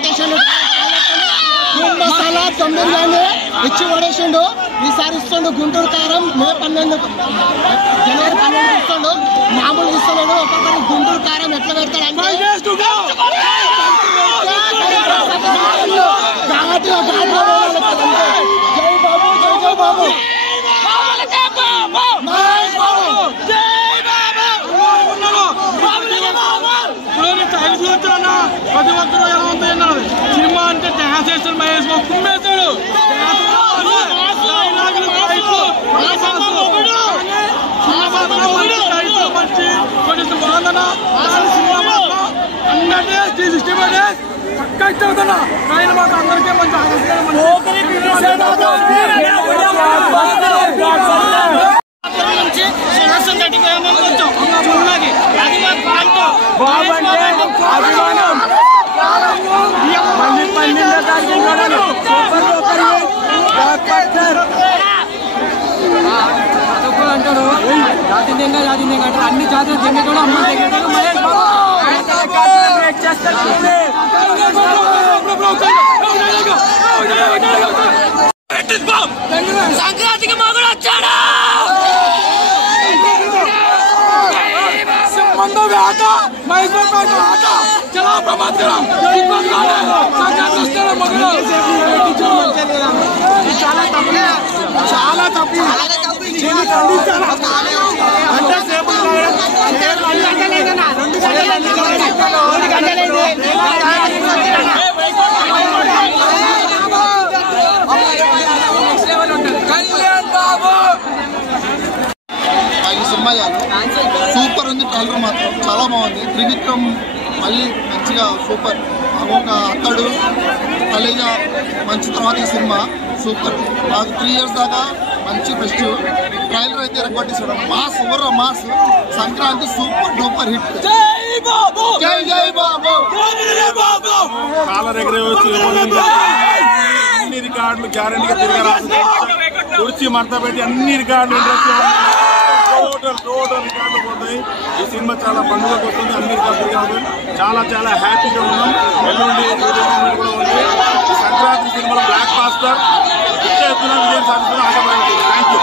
Quotation masala 9 ఇచ్చి పడేసిండు. ఈసారి ఇస్తుండు గుంటూరు కారం మే 12 జనవరి 12 ఇస్తుండు. మామూలు ఇస్తున్నాడు. ఒక్కొక్కరు గుంటూరు కారం ఎట్లా పెడతాడు అంటే జై బాబు జై జై బాబు ప్రతి ఒక్కరు ఎలా ఉంది సినిమా అంటే డ్యాన్స్ చేస్తాడు మహేష్ బాబు కుమ్మేస్తాడు బాగుందన్నా సినిమా మాత్రం 365 days పక్కా ఇచ్చేవుతున్నా ఆయన మాకు అందరికీ మంచి అంటారు జాతి దెంగా అంటారు. అన్ని జాతుల దెంగ కూడా అమ్మ సంక్రాంతికి మొగుడు వచ్చాడా ఆట మహేష్ బాబు ఆట చాలా ప్రమాదకరం. చాలా తప్పు సినిమా సూపర్ ఉంది. ట్రైలర్ మాత్రం చాలా బాగుంది. త్రివిక్రమ్ మళ్ళీ మంచిగా సూపర్. ఒక అతడు కలేజా మంచి తర్వాత ఈ సినిమా సూపర్. నాకు 3 years దాకా మంచి బెస్ట్. ట్రైలర్ అయితే రెగ్గొట్టేసాడు. Mass over mass. Sankranti super duper hit. జై జై బాబు కాలర్ ఎగరేవచ్చు. అన్ని రికార్డులు గ్యారెంటీగా తిరగరా. కుర్చీ మడత పెట్టి అన్ని రికార్డులు టోటల్ రికార్డులు పోతాయి. ఈ సినిమా చాలా పండుగకు వస్తుంది. అన్ని రికార్డులు చాలా చాలా హ్యాపీగా ఉన్నాం. ఎల్లుండి కూడా ఉంది. సంక్రాంతి సినిమాలో బ్లాక్ బాస్టర్ విజయం సాధిస్తున్న ఆశపడుతుంది. Thank you.